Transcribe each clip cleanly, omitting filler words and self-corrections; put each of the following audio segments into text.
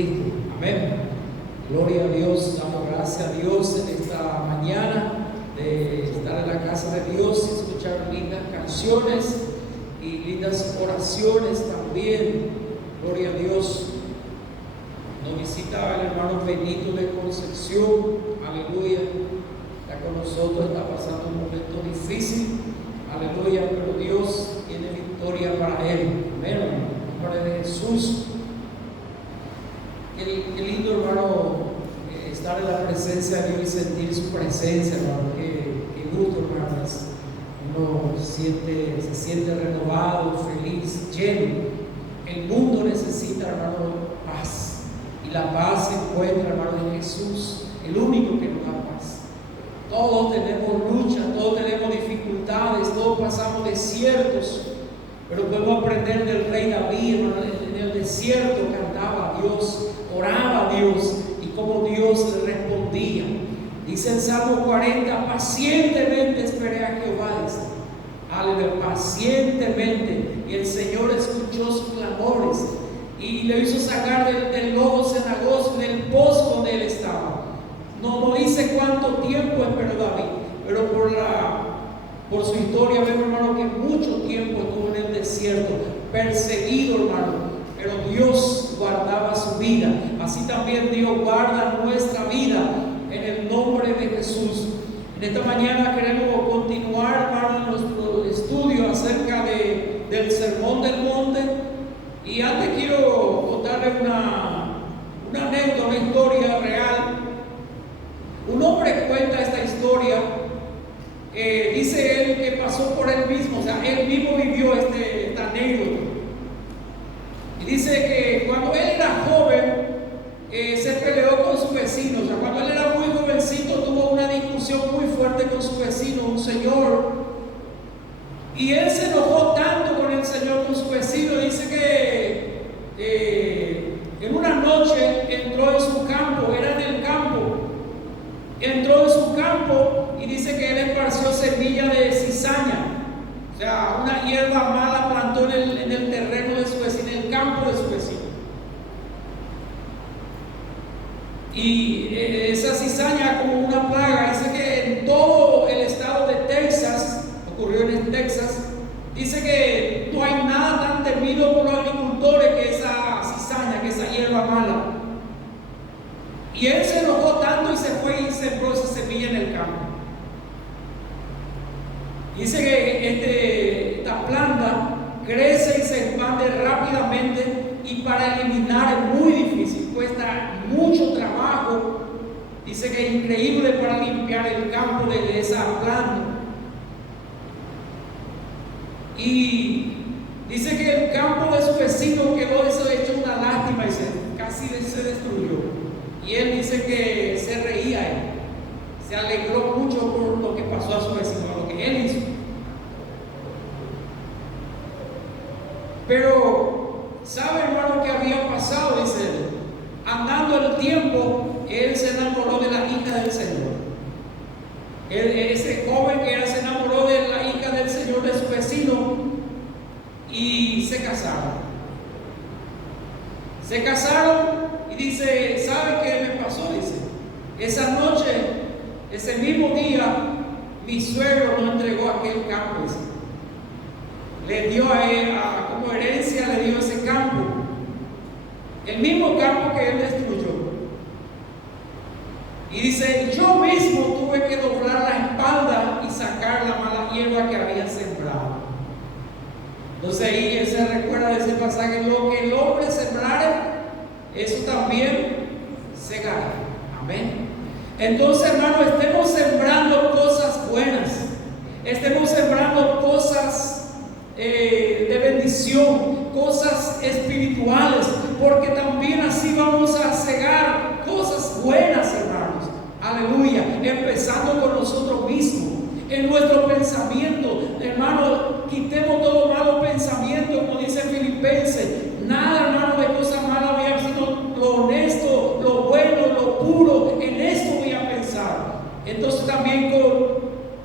Cristo. Amén. Gloria a Dios, damos gracias a Dios en esta mañana de estar en la casa de Dios y escuchar lindas canciones y lindas oraciones también. Gloria a Dios. Nos visita el hermano Benito de Concepción. Aleluya. Está con nosotros, está pasando un momento difícil. Aleluya, pero Dios tiene victoria para él. Amén. En nombre de Jesús. Qué lindo, hermano, estar en la presencia de Dios y sentir su presencia, hermano. Qué gusto, hermanos. Uno se siente renovado, feliz, lleno. El mundo necesita, hermano, paz. Y la paz se encuentra, hermano, en Jesús, el único que nos da paz. Todos tenemos lucha, todos tenemos dificultades, todos pasamos desiertos. Pero podemos aprender del rey David, hermano. En el desierto cantaba a Dios, oraba a Dios y cómo Dios le respondía. Dice en Salmo 40, pacientemente esperé a Jehová. Aleluya, pacientemente. Y el Señor escuchó sus clamores y le hizo sacar del lobo cenagoso, del pozo donde él estaba. No dice cuánto tiempo esperó David, pero por su historia vemos, hermano, que mucho tiempo estuvo en el desierto, perseguido, hermano. Pero Dios guardaba su vida. Así también Dios guarda nuestra vida en el nombre de Jesús. En esta mañana queremos continuar, hermano, nuestro estudio acerca del Sermón del Monte. Y antes quiero contarles una anécdota, una historia real. Un hombre cuenta esta historia. Dice él que pasó por él mismo, o sea, él mismo vivió esta anécdota. Y dice que cuando él era joven, se peleó con su vecino. O sea, cuando él era muy jovencito, tuvo una discusión muy fuerte con su vecino, un señor. Y él se enojó tanto con el señor, con su vecino. Dice que en una noche entró en su campo, era en el campo. Entró en su campo y dice que él esparció semilla de cizaña. O sea, una hierba mala plantó en el terreno de su vecino, en el campo de su vecino. Y esa cizaña, como una plaga, dice que en todo el estado de Texas, ocurrió en Texas, dice que no hay nada tan temido por los agricultores que esa cizaña, que esa hierba mala. Y él se enojó tanto y se fue y sembró esa semilla en el campo. Dice que esta planta crece y se expande rápidamente y para eliminar es muy difícil, cuesta mucho trabajo. Dice que es increíble para limpiar el campo de esa planta. Y dice que el campo de su vecino quedó hecho una lástima y casi se destruyó. Y él dice que se reía él, se alegró mucho por lo que pasó a su vecino, lo que él hizo. Pero, ¿sabe, hermano, qué había pasado? Dice él. Andando el tiempo, él se enamoró de la hija del Señor. Ese joven que se enamoró de la hija del Señor, de su vecino, y se casaron. Se casaron y dice, ¿sabe qué me pasó? Dice, esa noche, ese mismo día, mi suegro no entregó aquel campo. Dice. Le dio como herencia, le dio ese campo. El mismo campo que él destruyó. Y dice, yo mismo tuve que doblar la espalda y sacar la mala hierba que había sembrado. Entonces ahí él se recuerda de ese pasaje, lo que el hombre sembrare, eso también segará. Amén. Entonces, hermano, estemos sembrando cosas buenas, estemos sembrando cosas de bendición, cosas espirituales, porque también así vamos a cegar cosas buenas, hermanos. Aleluya. Empezando con nosotros mismos, en nuestro pensamiento, hermano, quitemos todo malo pensamiento, como dice Filipenses. Nada, hermano, de cosas malas voy a hacer, sino lo honesto, lo bueno, lo puro, en esto voy a pensar. Entonces también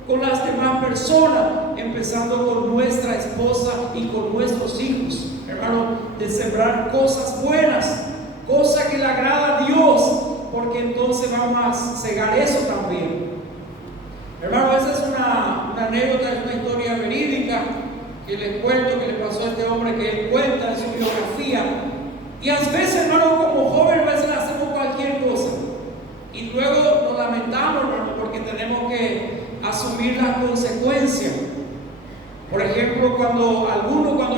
con las demás personas, empezando con nuestra esposa y con nuestros hijos, hermano, de sembrar cosas buenas, cosas que le entonces vamos a cegar eso también. Hermano, esa es una anécdota, es una historia verídica que les cuento que le pasó a este hombre, que él cuenta en su biografía. Y a veces, hermano, como joven, a veces hacemos cualquier cosa y luego nos lamentamos, hermano, porque tenemos que asumir las consecuencias. Por ejemplo, cuando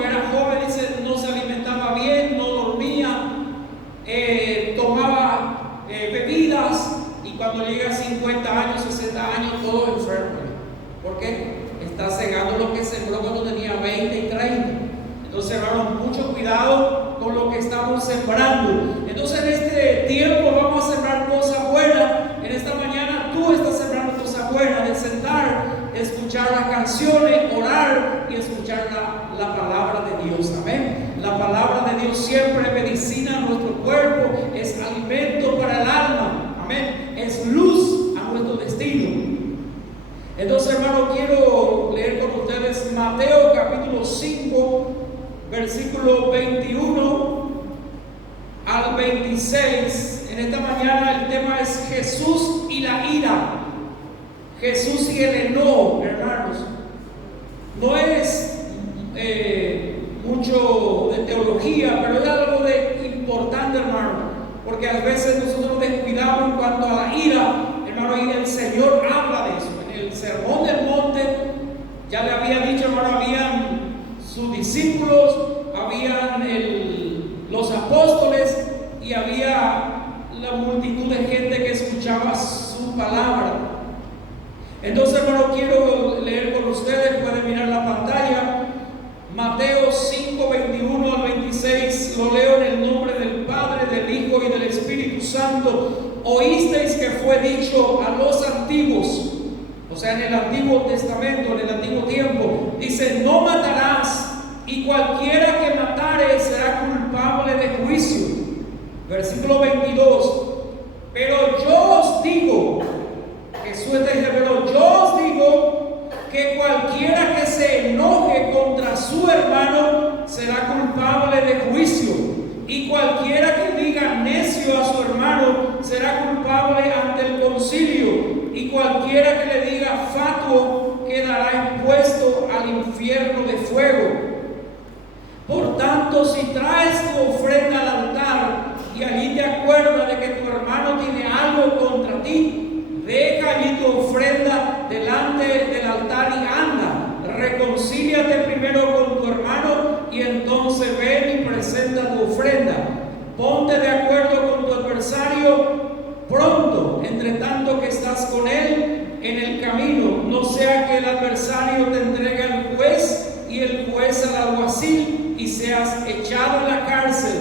era joven, dice, no se alimentaba bien, no dormía, tomaba bebidas, y cuando llega a 50 años, 60 años, todo enfermo. ¿Por qué? Está cegando lo que sembró cuando tenía 20 y 30. Entonces, hermano, mucho cuidado con lo que estamos sembrando. Entonces, en este tiempo vamos a sembrar cosas buenas. En esta mañana tú estás sembrando cosas buenas, de sentar, escuchar las canciones, orar y escuchar la palabra de Dios. Amén. La palabra de Dios siempre medicina a nuestro cuerpo, es alimento para el alma. Amén. Es luz a nuestro destino. Entonces, hermano, quiero leer con ustedes Mateo capítulo 5, versículo 21 al 26. En esta mañana el tema es Jesús y la ira. Jesús y el enojo, hermanos. No es mucho de teología, pero es algo de importante, hermano, porque a veces nosotros descuidamos en cuanto a la ira, hermano, y el Señor habla de eso. En el Sermón del Monte, ya le había dicho, hermano, habían sus discípulos, habían los apóstoles y había la multitud de gente que escuchaba su palabra. Entonces, hermano, quiero leer con ustedes, pueden mirar la pantalla, Mateo 5, 21 al 26, lo leo en el nombre del Padre, del Hijo y del Espíritu Santo. Oísteis que fue dicho a los antiguos, o sea, en el Antiguo Testamento, en el Antiguo Tiempo, dice, no matarás, y cualquiera que matare será culpable de juicio. Versículo 22, pero yo os digo, Jesús está diciendo, pero yo os digo que cualquiera que se enoje contra su hermano será culpable de juicio, y cualquiera que diga necio a su hermano será culpable ante el concilio, y cualquiera que le diga fatuo quedará expuesto al infierno de fuego. Por tanto, si traes tu ofrenda al altar y allí te acuerdas de que tu hermano tiene algo contra ti, deja allí tu ofrenda delante del altar y anda. Reconcíliate primero con tu hermano y entonces ven y presenta tu ofrenda. Ponte de acuerdo con tu adversario pronto, entre tanto que estás con él en el camino, no sea que el adversario te entregue al juez y el juez al alguacil y seas echado en la cárcel.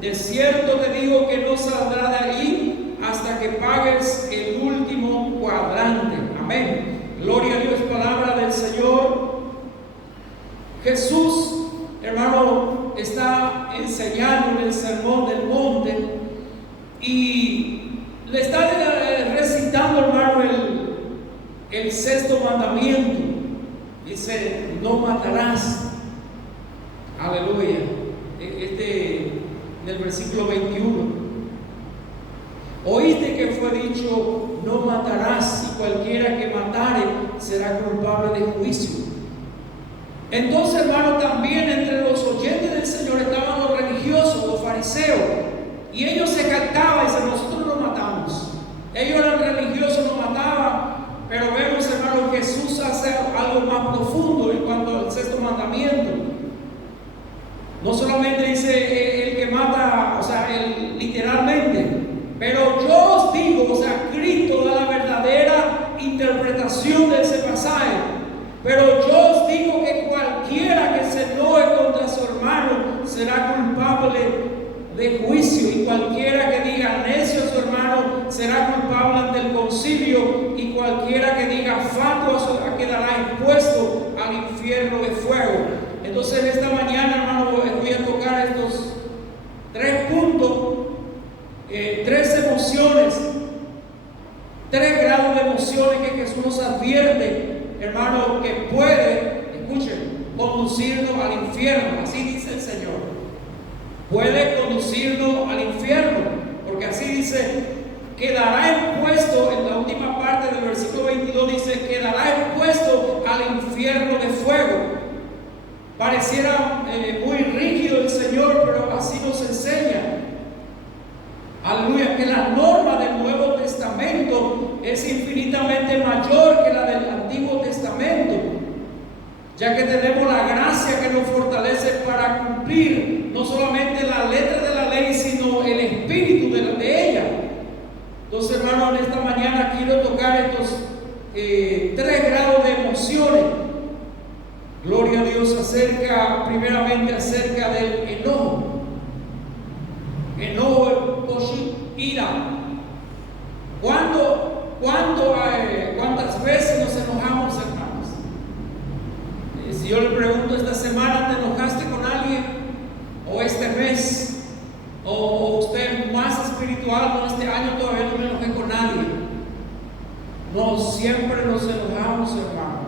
De cierto te digo que no saldrá de allí hasta que pagues el último cuadrante. Amén. Gloria a Dios, palabra del Señor. Jesús, hermano, está enseñando en el Sermón del Monte y le está recitando, hermano, el sexto mandamiento. Dice, no matarás. Aleluya. En el versículo 21. Oíste que fue dicho, no matarás, y cualquiera que matare será culpable de juicio. Entonces, hermano, también entre los oyentes del Señor estaban los religiosos, los fariseos, y ellos se jactaban y dicen, nosotros no matamos. Ellos eran religiosos, no mataban, pero vemos, hermano, Jesús hace algo más profundo en cuanto al sexto mandamiento. No solamente dice el que mata, o sea, literalmente, pero yo os digo, o sea, Cristo da la verdadera interpretación de ese pasaje. Pero yo os digo que cualquiera que se enoje contra su hermano será culpable de juicio, y cualquiera que diga necio a su hermano será culpable ante el concilio, y cualquiera que diga fatuo quedará expuesto al infierno de fuego. Entonces, en esta mañana, hermano, voy a tocar estos 3 puntos, 3 emociones, 3 grados de emociones que Jesús nos advierte, hermano, que puede, escuchen, conducirnos al infierno. Así dice el Señor. Puede conducirnos al infierno, porque así dice quedará expuesto, en la última parte del versículo 22 dice, quedará expuesto al infierno de fuego. Pareciera muy rígido el Señor, pero así nos enseña. Aleluya, que la norma del Nuevo Testamento es infinitamente mayor que la del Antiguo Testamento, ya que tenemos la gracia que nos fortalece para cumplir no solamente la letra de la ley, sino el espíritu de ella. Entonces, hermanos, en esta mañana quiero tocar estos 3 grados de emociones. Gloria a Dios, primeramente acerca del enojo. Enojo, ira. ¿Cuántas veces nos enojamos, hermanos? Si yo le pregunto esta semana, ¿te enojaste con alguien? ¿O este mes? ¿O usted más espiritual? No, este año todavía no me enojé con nadie. No, siempre nos enojamos, hermano.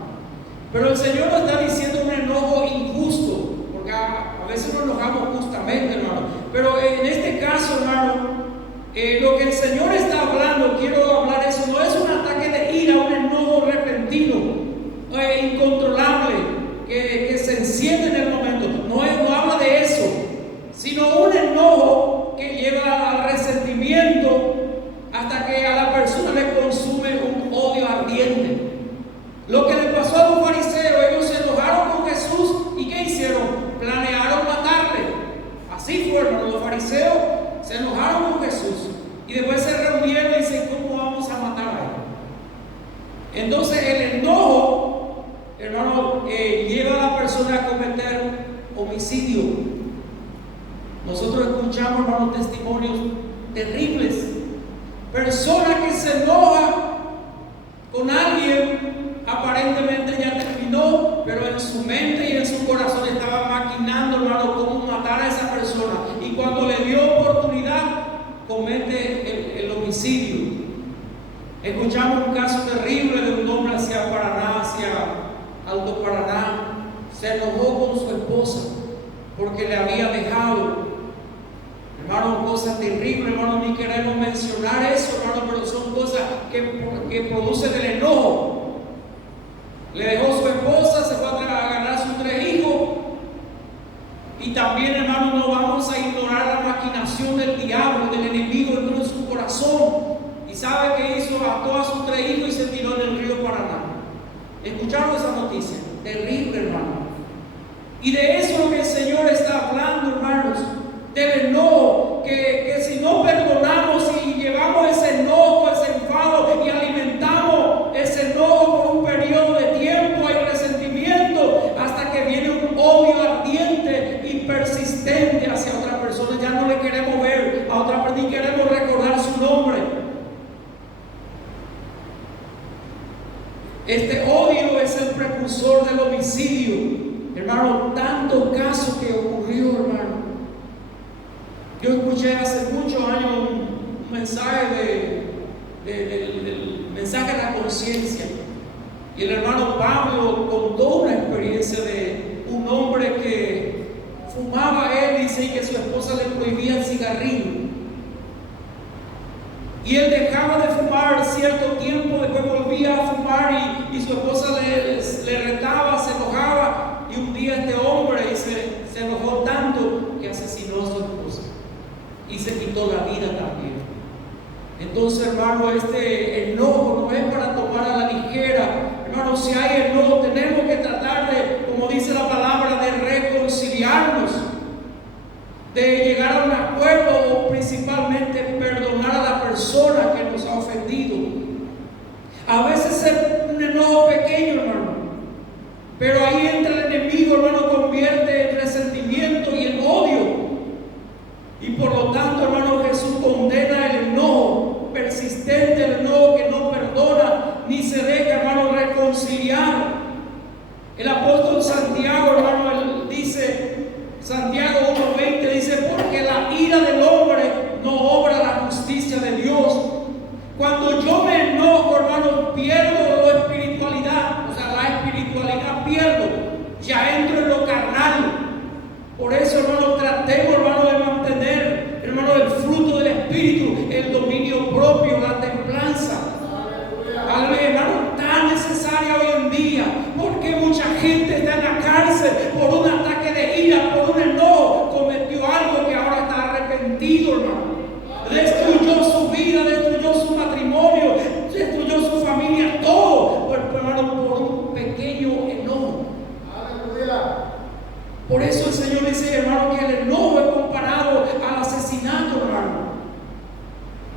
Pero el Señor nos está diciendo un enojo injusto, porque a veces nos enojamos justamente, hermano. Pero en este caso, hermano, lo que el Señor está hablando, quiero hablar eso, no es un ataque de ira, un enojo repentino, incontrolable, que se enciende en el momento. No habla de eso, sino un enojo que lleva al resentimiento hasta que a la persona le consume un odio ardiente. Lo que le pasó a los fariseos, ellos se enojaron con Jesús y ¿qué hicieron? Planearon matarle. Así fue, hermano. Los fariseos se enojaron con Jesús y después se reunieron y dicen, ¿cómo vamos a matar a él? Entonces el enojo, hermano, lleva a la persona a cometer homicidio. Nosotros escuchamos, hermano, testimonios terribles. Personas que se enojan con alguien, aparentemente ya terminó, pero en su mente y en su corazón estaba maquinando, hermano, cómo matar a esa persona. Y cuando le dio oportunidad, comete el homicidio. Escuchamos un caso terrible de un hombre hacia Paraná, hacia Alto Paraná. Se enojó con su esposa porque le había dejado. Hermano, cosas terribles, hermano, ni queremos mencionar eso, hermano, pero son cosas que producen el enojo. Le dejó su esposa, se fue a ganar sus 3 hijos. Y también, hermano, no vamos a ignorar la maquinación del diablo, del enemigo dentro de su corazón. Y sabe que hizo, ató a sus 3 hijos y se tiró en el río Paraná. ¿Escucharon esa noticia? Terrible, hermano. Y de eso es lo que el Señor está hablando, hermanos. Del enojo, que si no perdonamos y llevamos ese enojo, ese enfado y alimentamos ese enojo por un periodo de tiempo, hay resentimiento hasta que viene un odio ardiente y persistente hacia otra persona. Ya no le queremos ver a otra persona, ni queremos recordar su nombre. Este odio es el precursor del homicidio. Hermano, tantos casos que ocurrió, hermano. Yo escuché hace muchos años un mensaje del mensaje de la conciencia. Y el hermano Pablo contó una experiencia de un hombre que fumaba él, dice, y que su esposa le prohibía el cigarrillo. Y él dejaba de fumar cierto tiempo, después volvía a fumar y su esposa le retaba, se enojaba. Y un día este hombre se enojó tanto que asesinó a su esposa. Y se quitó la vida también. Entonces, hermano, este enojo no es para tomar a la ligera. Hermano, si hay enojo, tenemos que tratar de, como dice la palabra, de reconciliarnos, de llegar a un acuerdo o principalmente perdonar a la persona que nos ha ofendido. A veces es un enojo pequeño, hermano, pero ahí entra el enemigo, hermano, convierte en resentimiento y en odio. Y por lo tanto, hermano, Jesús condena el enojo persistente, el enojo que no perdona ni se deja, hermano, reconciliar. El apóstol Santiago, hermano, él dice, Santiago 1:20 dice, porque la ira del hombre no obra la justicia de Dios. Cuando yo me enojo, hermano, pierdo lo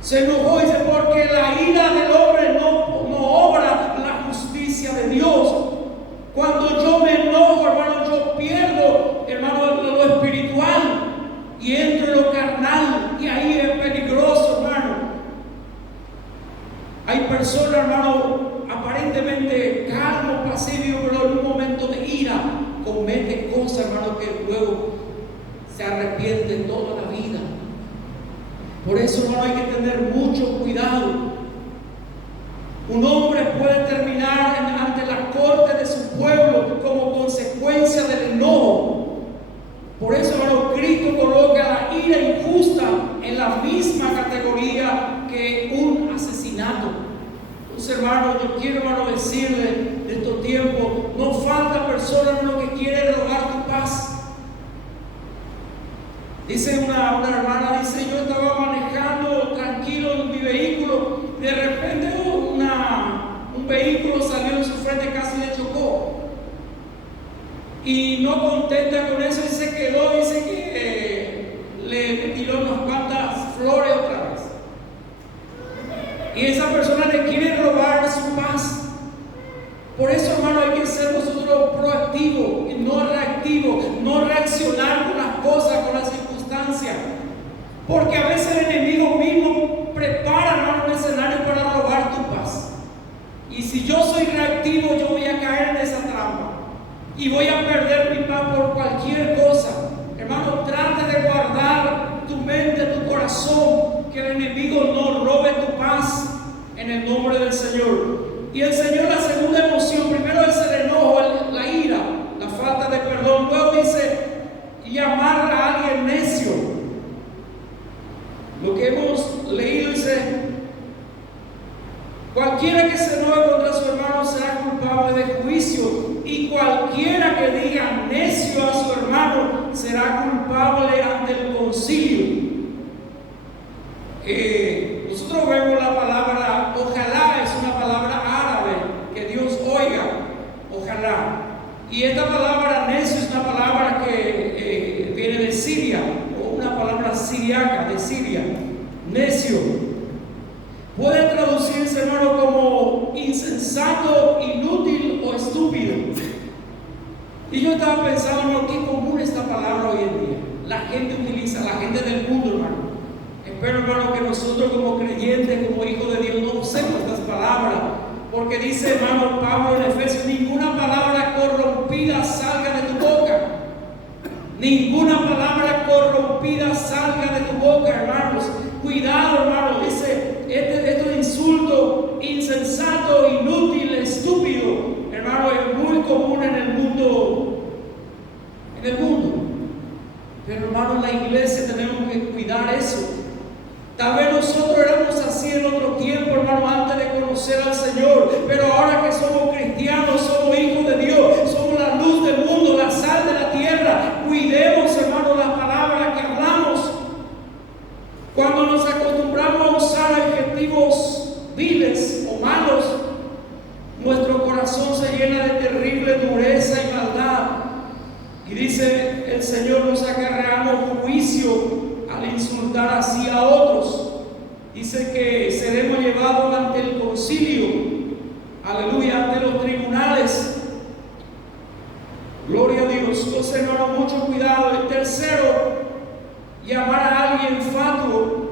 Se enojó y dice, porque la ira del hombre no obra la justicia de Dios. Cuando yo me enojo, hermano, yo pierdo, hermano, lo espiritual y entro en lo carnal, y ahí es peligroso, hermano. Hay personas, hermano, aparentemente calmos, pacíficos, pero en un momento de ira comete cosas, hermano, que luego se arrepiente toda la vida. Por eso, hermano, hay que tener mucho cuidado. Un hombre puede terminar ante la corte de su pueblo como consecuencia del enojo. Por eso, hermano, Cristo coloca la ira injusta en la misma categoría que un asesinato. Entonces, hermano, yo quiero, hermano, decirle de estos tiempos, no falta persona, hermano, que quiere robar tu paz. Dice una hermana, dice, yo estaba manejando tranquilo en mi vehículo, de repente un vehículo salió en su frente, casi le chocó. Y no contenta con eso, se quedó, dice que le tiró unas cuantas flores otra vez. Y esa persona le quiere robar su paz. Por eso, hermano, hay que ser nosotros proactivos y no reactivos, no reaccionar con las cosas, con las circunstancias. Porque a veces el enemigo mismo prepara, hermano, un escenario para robar tu paz. Y si yo soy reactivo, yo voy a caer en esa trampa. Y voy a perder mi paz por cualquier cosa. Hermano, trate de guardar tu mente, tu corazón, que el enemigo no robe tu paz en el nombre del Señor. Y el Señor, la segunda emoción, primero es el enojo, la ira, la falta de perdón. Luego dice, llamar a alguien necio. Lo que hemos leído dice, cualquiera que se enoje contra su hermano será culpable de juicio, y cualquiera que diga necio a su hermano será culpable ante el concilio. Nosotros vemos la palabra ojalá, es una palabra árabe, que Dios oiga, ojalá. Y esta palabra necio es una palabra que viene de Siria, o una palabra siriaca, de Siria, necio. Puede traducirse, hermano, como insensato, inútil o estúpido. Y yo estaba pensando, hermano, qué común esta palabra hoy en día. La gente utiliza, la gente del mundo, hermano. Espero, hermano, que nosotros como creyentes, como hijos de Dios, no usemos estas palabras. Porque dice, hermano Pablo en Efesios, ninguna palabra corrompida salga de tu boca. Ninguna palabra corrompida salga de tu boca, hermanos. Cuidado, hermano. Dice, este insulto insensato, inútil, estúpido, hermano, es muy común en el mundo. Pero, hermano, en la iglesia tenemos que cuidar eso. Tal vez nosotros éramos así en otro tiempo, hermano, antes de conocer al Señor. Pero ahora que somos cristianos, somos hijos de Dios, somos la luz del mundo, la sal de la tierra. Cuidemos, hermano, las palabras que hablamos. Cuando nos acostumbramos a usar adjetivos viles o malos, nuestro corazón se llena de terrible dureza y maldad. Y dice el Señor, nos acarreamos juicio al insultar así a otros. Dice que seremos llevados ante el concilio, aleluya, ante los tribunales. Gloria a Dios. Entonces, hermano, mucho cuidado. El tercero, llamar a alguien fatuo.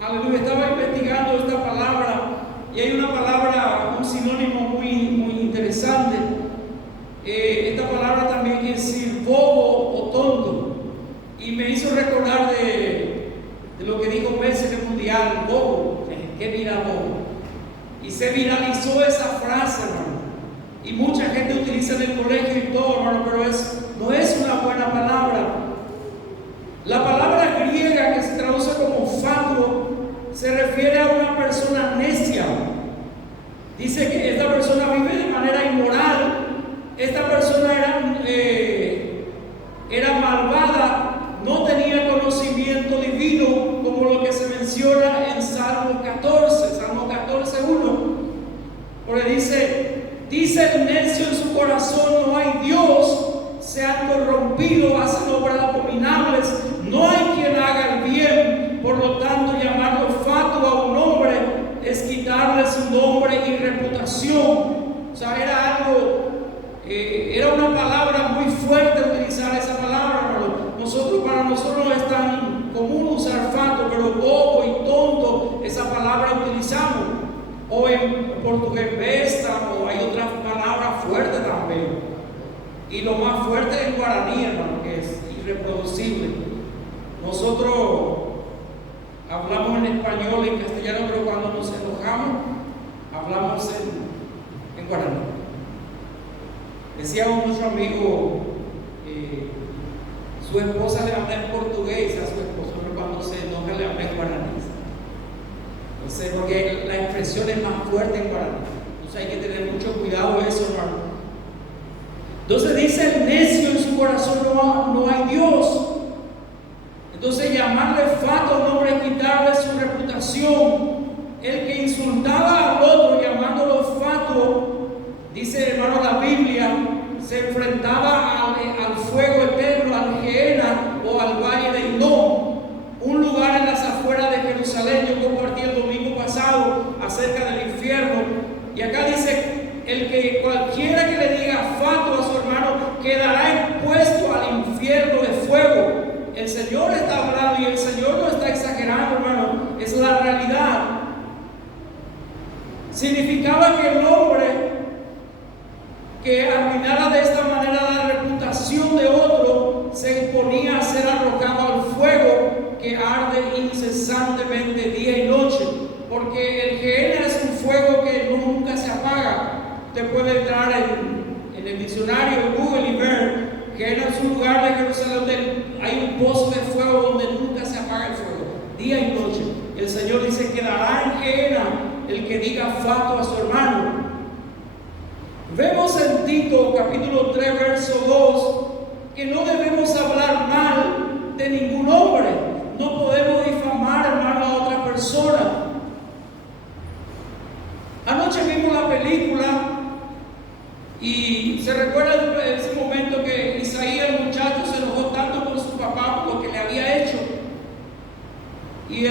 Aleluya. Estaba investigando esta palabra y hay una palabra, un sinónimo muy interesante. Esta palabra también quiere decir bobo o tonto. Y me hizo recordar de lo que dijo Messi en el Mundial, bobo, que mira bobo. Y se viralizó esa frase, hermano. Y mucha gente utiliza en el colegio y todo, hermano, pero no es una buena palabra. La palabra griega que se traduce como fatuo se refiere a una persona necia. Dice que esta persona vive de manera inmoral. Esta persona era malvada. No tenía conocimiento divino, como lo que se menciona en Salmo 14:1. Porque dice el necio en su corazón, no hay Dios, se han corrompido, hacen obras abominables, no hay quien haga el bien. Por lo tanto, llamarlo fatuo a un reputación. O sea, era algo, era una palabra muy fuerte utilizar esa palabra, hermano. Para nosotros no es tan común usar fato, pero bobo y tonto, esa palabra utilizamos. O en portugués besta, o hay otras palabras fuertes también. Y lo más fuerte es el guaraní, hermano, que es irreproducible. Nosotros hablamos en español y en castellano, pero cuando nos enojamos, hablamos en guaraní. Decía nuestro amigo, su esposa le habla en portugués a su esposo, pero cuando se enoja le habla en guaraní. Entonces, porque la expresión es más fuerte en guaraní. Entonces hay que tener mucho cuidado de eso, hermano. Entonces dice el necio en su corazón: no hay Dios. Entonces llamarle fato a un hombre es quitarle su reputación. El que insultaba al otro llamándolo fato, dice, hermano, la Biblia, se enfrentaba al fuego eterno, al Gehenna o al valle de Hinnom, un lugar en las afueras de Jerusalén. Yo compartí el domingo pasado acerca del infierno, y acá dice: el que cualquiera que le diga fato a su hermano quedará expuesto al infierno de fuego. El Señor está hablando, y el Señor no está exagerando, hermano, es la realidad. Significaba que el hombre que arruinara de esta manera la reputación de otro se exponía a ser arrojado al fuego que arde incesantemente día y noche, porque el Gehenna es un fuego que nunca se apaga. Usted puede entrar en el diccionario de Google y ver que es un lugar de Jerusalén donde hay un pozo de fuego donde nunca se apaga el fuego, día y noche. El Señor dice: quedará en Gehenna el que diga fato a su hermano. Vemos en Tito capítulo 3 verso 2 que no debemos hablar mal de ningún hombre. No podemos difamar, hermano, a otra persona. Anoche vimos la película y se recuerda ese momento que Isaías, el muchacho, se enojó tanto con su papá por lo que le había hecho, y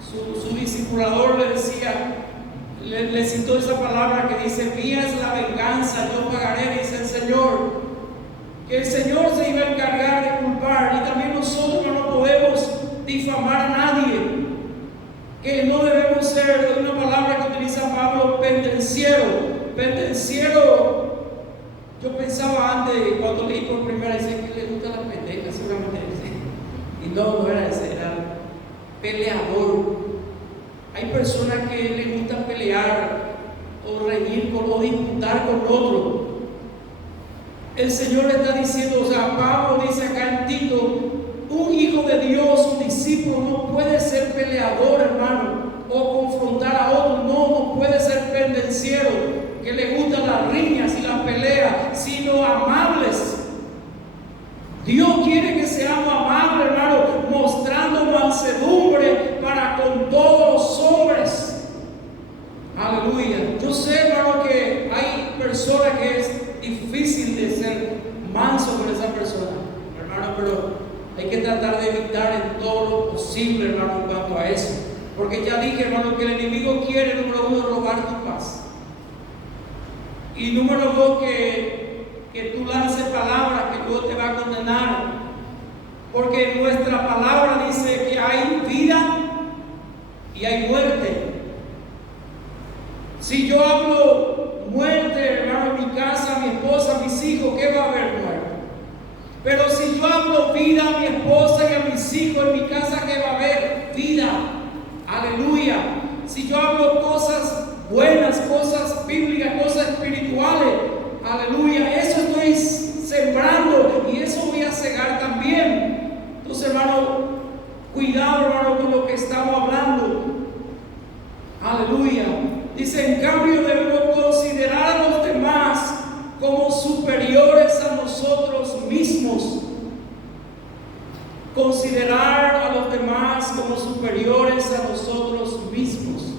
su discipulador le decía, le citó esa palabra que dice: mía es la venganza, yo pagaré, dice el Señor. Que el Señor se iba a encargar de culpar, y también nosotros no podemos difamar a nadie. Que no debemos ser, de una palabra que utiliza Pablo, pendenciero. Pendenciero, yo pensaba antes, cuando leí por primera vez, que le gusta la pendeja, seguramente ese. Y no era ese, era peleador. Hay personas que les gusta pelear o reñir o disputar con otro. El Señor está diciendo, o sea, Pablo dice acá en Tito: un hijo de Dios, un discípulo, no puede ser peleador, hermano, o confrontar a otro. No puede ser pendenciero, que le gustan las riñas y las peleas, sino amables. Dios quiere que seamos amables, hermano, mostrando mansedumbre para con todos los hombres. Aleluya. Yo sé, hermano, que hay personas que es difícil de ser manso con esa persona, hermano, pero hay que tratar de evitar en todo lo posible, hermano, en cuanto a eso. Porque ya dije, hermano, que el enemigo quiere, número uno, robar tu paz. Y número dos, que tú lances palabras que luego te va a condenar. Porque nuestra palabra dice que hay vida y hay muerte. Si yo hablo muerte, hermano, en mi casa, mi esposa, mis hijos, ¿qué va a haber? Muerte. Pero si yo hablo vida a mi esposa y a mis hijos, en mi casa, ¿qué va a haber? Vida. Aleluya. Si yo hablo cosas buenas, cosas bíblicas, cosas espirituales, aleluya, eso estoy sembrando y eso voy a cegar también. Entonces, hermano, cuidado, hermano, con lo que estamos hablando. Aleluya. Dice: en cambio debemos considerar a los demás como superiores a nosotros mismos. Considerar a los demás como superiores a nosotros mismos.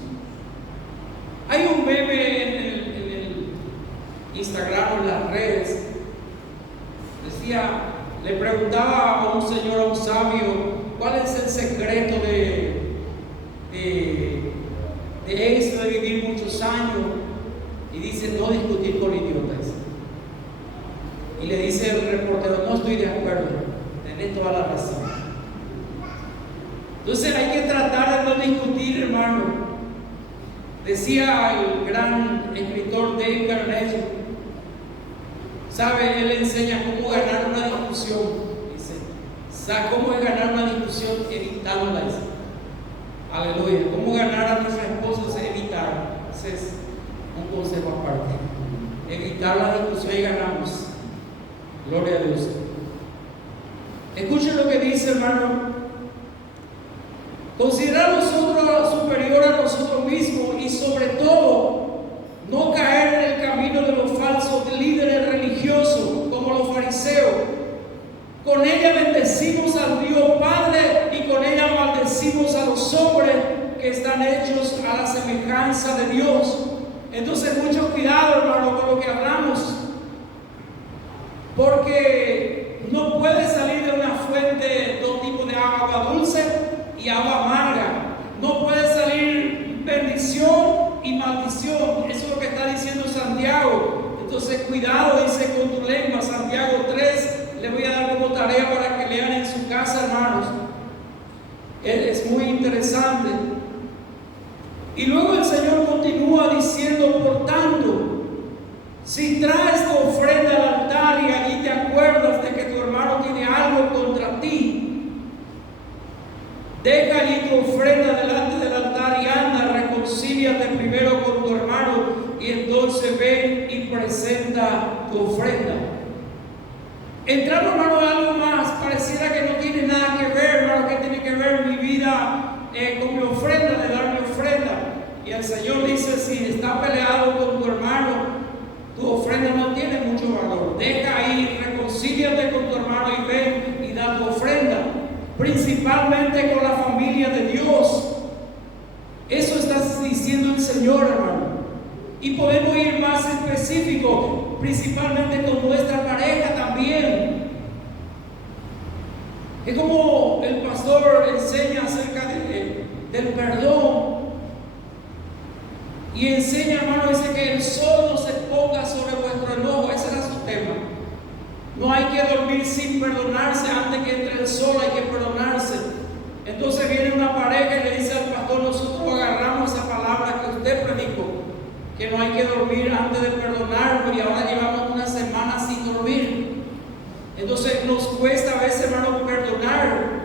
Hay un meme en el Instagram o en las redes. Decía, le preguntaba a un señor, a un sabio, ¿cuál es el secreto de éxito, de vivir muchos años? Decía el gran escritor Dale Carnegie, ¿sabe? Él enseña cómo ganar una discusión. Dice, ¿sabe cómo es ganar una discusión? Evitándola. Aleluya. ¿Cómo ganar a nuestras esposas? Evitar. Ese es un consejo aparte. Evitar la discusión y ganamos. Gloria a Dios. Escuchen lo que dice, hermano. Considerar a nosotros superior a nosotros mismos y sobre todo no caer en el camino de los falsos líderes religiosos como los fariseos. Con ella bendecimos al Dios Padre y con ella maldecimos a los hombres que están hechos a la semejanza de Dios. Entonces mucho cuidado, hermano, con lo que hablamos, porque no puede salir de una fuente dos tipos de agua dulce y agua amarga. No puede salir bendición y maldición. Eso es lo que está diciendo Santiago. Entonces cuidado, dice, con tu lengua. Santiago 3, le voy a dar como tarea para que lean en su casa, hermanos. Es muy interesante. Y luego el Señor continúa diciendo, por tanto, si traes tu ofrenda al altar y allí te acuerdas de que tu hermano tiene algo contra ti, deja allí tu ofrenda delante del altar y anda, reconcíliate primero con tu hermano y entonces ven y presenta tu ofrenda. Entrando, hermano, a algo más, pareciera que no tiene nada que ver, hermano, que tiene que ver mi vida con mi ofrenda, de dar mi ofrenda. Y el Señor dice, si está peleado con tu hermano, tu ofrenda no tiene mucho valor. Deja ahí, reconcíliate con tu hermano y ven y da tu ofrenda. Principalmente con la familia de Dios. Eso está diciendo el Señor, hermano. Y podemos ir más específico, principalmente con nuestra pareja también. Es como el pastor enseña acerca del perdón. Y enseña, hermano, dice que el sol no se ponga sobre vuestro enojo. Ese era su tema. No hay que dormir sin perdonarse. Antes que entre el sol hay que perdonarse. Entonces viene una pareja y le dice al pastor, nosotros agarramos esa palabra que usted predicó, que no hay que dormir antes de perdonarnos, y ahora llevamos una semana sin dormir. Entonces nos cuesta a veces, hermano, perdonar.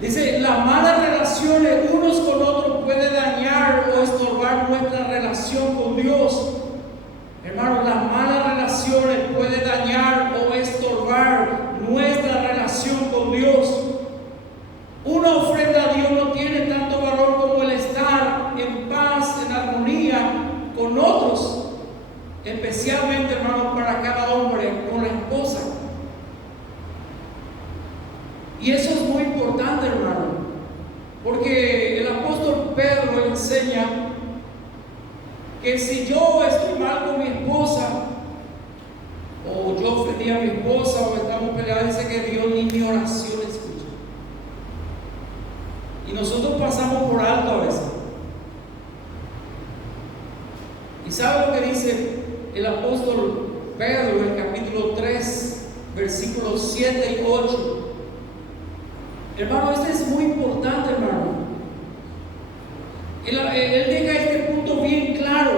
Dice, las malas relaciones unos con otros puede dañar o estorbar nuestra relación con Dios. Hermano, las malas relaciones pueden dañar o estorbar nuestra relación con Dios. Una ofrenda a Dios no tiene tanto valor como el estar en paz, en armonía con otros, especialmente, hermano, para cada hombre con la esposa. Y eso es muy importante, hermano, porque el apóstol Pedro enseña que si yo estoy mal con mi esposa, o yo ofendí a mi esposa, o estamos peleados, dice que Dios ni mi oración escucha. Y nosotros pasamos por alto a veces. ¿Y sabe lo que dice el apóstol Pedro en el capítulo 3, versículos 7 y 8? Hermano, este es muy importante, hermano. Él deja este punto bien claro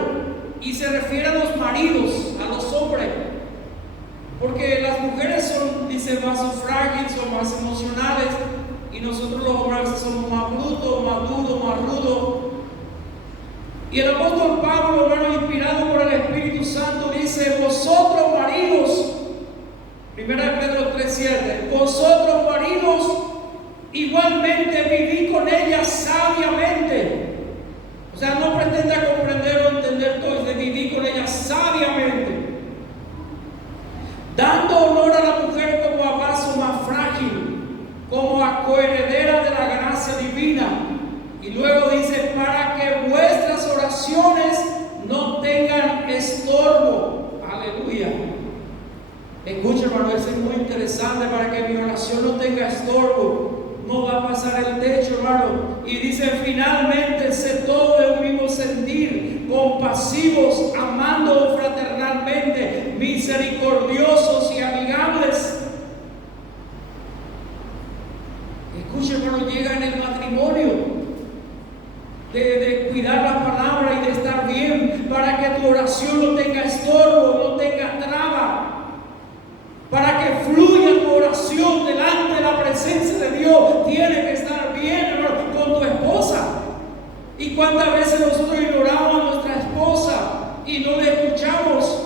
y se refiere a los maridos, a los hombres, porque las mujeres son, dice, más frágiles, son más emocionales, y nosotros los hombres somos más brutos, más duros, más rudos. Y el apóstol Pablo, hermano, inspirado por el Espíritu Santo, dice, vosotros maridos, 1 Pedro 3:7, vosotros maridos igualmente viví con ella sabiamente. O sea, no pretenda comprender o entender todo, es de vivir con ella sabiamente, dando honor a la mujer como a vaso más frágil, como a coheredera de la gracia divina. Y luego dice, para que vuestras oraciones no tengan estorbo. Aleluya. Escucha, hermano, eso es muy interesante. Para que mi oración no tenga estorbo, no va a pasar el techo, hermano. Y dice, finalmente, sé todo de un mismo sentir, compasivos, amando fraternalmente, misericordiosos y amigables. Escucha, hermano, llega en el matrimonio de cuidar para que tu oración no tenga estorbo, no tenga traba, para que fluya tu oración delante de la presencia de Dios, tiene que estar bien, hermano, con tu esposa. ¿Y cuántas veces nosotros ignoramos a nuestra esposa y no le escuchamos?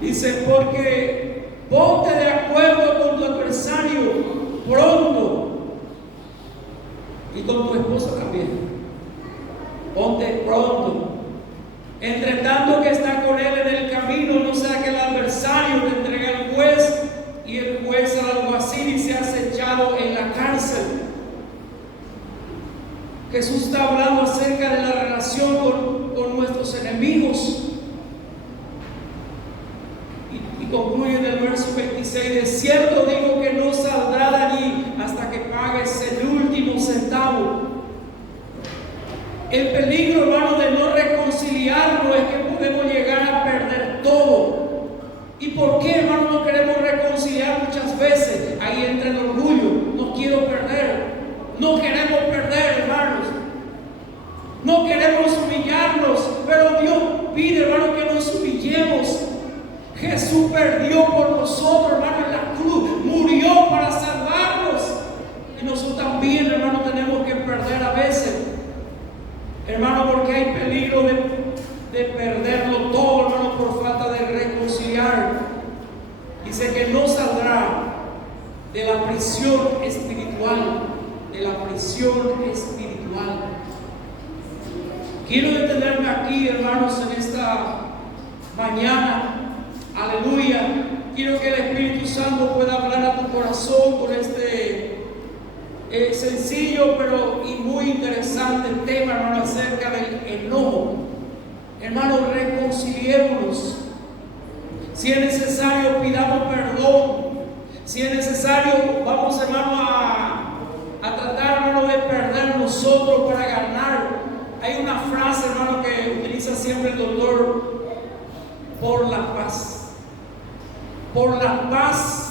Dice, porque ponte de acuerdo con tu adversario pronto, y con tu esposa también. Ponte pronto. Entre tanto que está con él en el camino, no sea que el adversario te entregue al juez y el juez al alguacil y seas echado en la cárcel. Jesús está hablando acerca de la relación con nuestros enemigos. Y concluye en el verso 26, de cierto digo que no saldrá de allí hasta que pagues el último centavo. El peligro, hermano, de no reconciliarnos es que podemos llegar a perder todo. ¿Y por qué, hermano, no queremos reconciliar muchas veces? Ahí entra el orgullo. No quiero perder. No queremos perder, hermanos. No queremos humillarnos, pero Dios pide, hermano, que nos humillemos. Jesús perdió por nosotros, hermano, en la cruz. Murió para salvarnos. Y nosotros también, hermano, tenemos que perder a veces. Hermano, porque hay peligro de perderlo todo, hermano, por falta de reconciliar. Dice que no saldrá de la prisión espiritual, de la prisión espiritual. Quiero detenerme aquí, hermanos, en esta mañana. Aleluya. Quiero que el Espíritu Santo pueda hablar a tu corazón con este sencillo pero y muy interesante tema, hermano, acerca del enojo. Hermano, reconciliémonos. Si es necesario, pidamos perdón. Si es necesario, vamos, hermano, a tratar, hermano, de perder nosotros para ganar. Hay una frase, hermano, que utiliza siempre el doctor: por la paz. Por la paz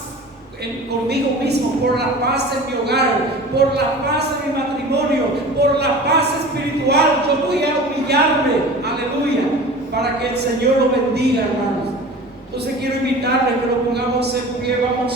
conmigo mismo, por la paz en mi hogar, por la paz en mi matrimonio, por la paz espiritual. Yo voy a humillarme, aleluya, para que el Señor lo bendiga, hermano.